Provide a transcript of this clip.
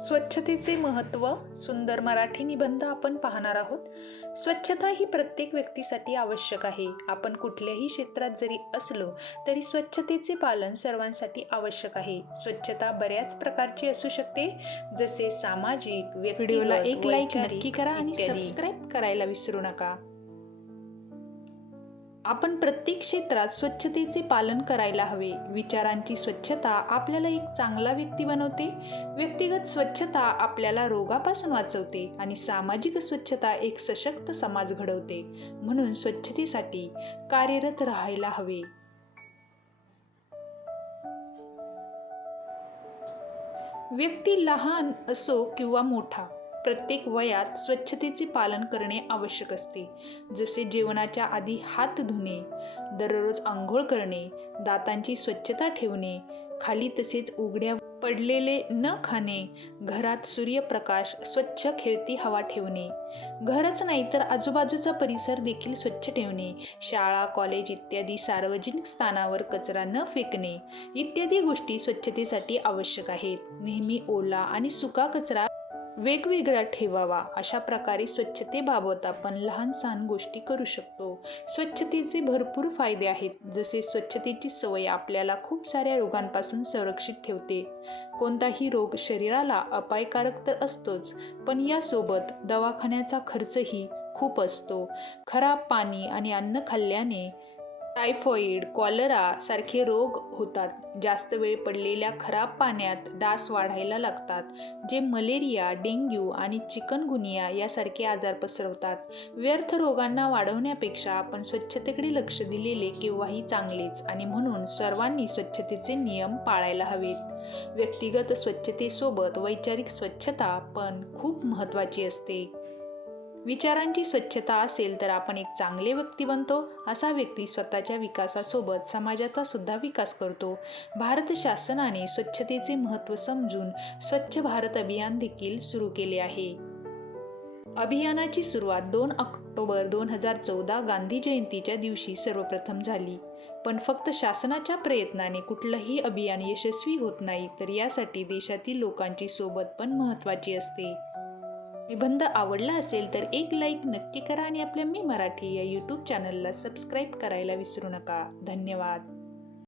स्वच्छतेचे महत्त्व सुंदर मराठी निबंध आपण पाहणार आहोत. स्वच्छता ही प्रत्येक व्यक्तीसाठी आवश्यक आहे. आपण कुठल्याही क्षेत्रात जरी असलो तरी स्वच्छतेचे पालन सर्वांसाठी आवश्यक आहे. स्वच्छता बऱ्याच प्रकारची असू शकते जसे सामाजिक व्हिडिओला व्यक्तिगत, एक लाईक नक्की करा आणि. सबस्क्राईब करायला विसरू नका. आपण प्रत्येक क्षेत्रात स्वच्छतेचे पालन करायला हवे. विचारांची स्वच्छता आपल्याला एक चांगला व्यक्ती बनवते. व्यक्तिगत स्वच्छता आपल्याला रोगापासून वाचवते आणि सामाजिक स्वच्छता एक सशक्त समाज घडवते. म्हणून स्वच्छतेसाठी कार्यरत राहायला हवे. व्यक्ती लहान असो किंवा मोठा प्रत्येक वयात स्वच्छतेचे पालन करणे आवश्यक असते. जसे जेवणाच्या आधी हात धुणे दररोज आंघोळ करणे दातांची स्वच्छता ठेवणे खाली तसेच उघड्या पडलेले न खाणे घरात सूर्यप्रकाश स्वच्छ खेळती हवा ठेवणे घरच नाही तर आजूबाजूचा परिसर देखील स्वच्छ ठेवणे शाळा कॉलेज इत्यादी सार्वजनिक स्थानावर कचरा न फेकणे इत्यादी गोष्टी स्वच्छतेसाठी आवश्यक आहेत. नेहमी ओला आणि सुका कचरा वेगवेगळा ठेवावा अशा प्रकारे स्वच्छतेबाबत आपण लहान सहान गोष्टी करू शकतो. स्वच्छतेचे भरपूर फायदे आहेत जसे स्वच्छतेची सवय आपल्याला खूप साऱ्या रोगांपासून संरक्षित ठेवते. कोणताही रोग शरीराला अपायकारक तर असतोच पण यासोबत दवाखान्याचा खर्चही खूप असतो. खराब पाणी आणि अन्न खाल्ल्याने टायफॉईड कॉलरा सारखे रोग होतात. जास्त वेळ पडलेल्या खराब पाण्यात डास वाढायला लागतात जे मलेरिया डेंग्यू आणि चिकनगुनिया यासारखे आजार पसरवतात. व्यर्थ रोगांना वाढवण्यापेक्षा आपण स्वच्छतेकडे लक्ष दिलेले केव्हाही चांगलेच आणि म्हणून सर्वांनी स्वच्छतेचे नियम पाळायला हवेत. व्यक्तिगत स्वच्छतेसोबत वैचारिक स्वच्छता पण खूप महत्त्वाची असते. विचारांची स्वच्छता असेल तर आपण एक चांगले व्यक्ती बनतो असा व्यक्ती स्वतःच्या विकासासोबत समाजाचा सुद्धा विकास करतो. भारत शासनाने स्वच्छतेचे महत्त्व समजून स्वच्छ भारत अभियान देखील सुरू केले आहे. अभियानाची सुरुवात दोन ऑक्टोबर दोन हजार चौदा गांधी जयंतीच्या दिवशी सर्वप्रथम झाली. पण फक्त शासनाच्या प्रयत्नाने कुठलंही अभियान यशस्वी होत नाही तर यासाठी देशातील लोकांची सोबत पण महत्त्वाची असते. निबंध आवडला असेल तर एक लाईक नक्की करा आणि आपल्या मी मराठी या यूट्यूब चॅनलला सबस्क्राईब करायला विसरू नका. धन्यवाद.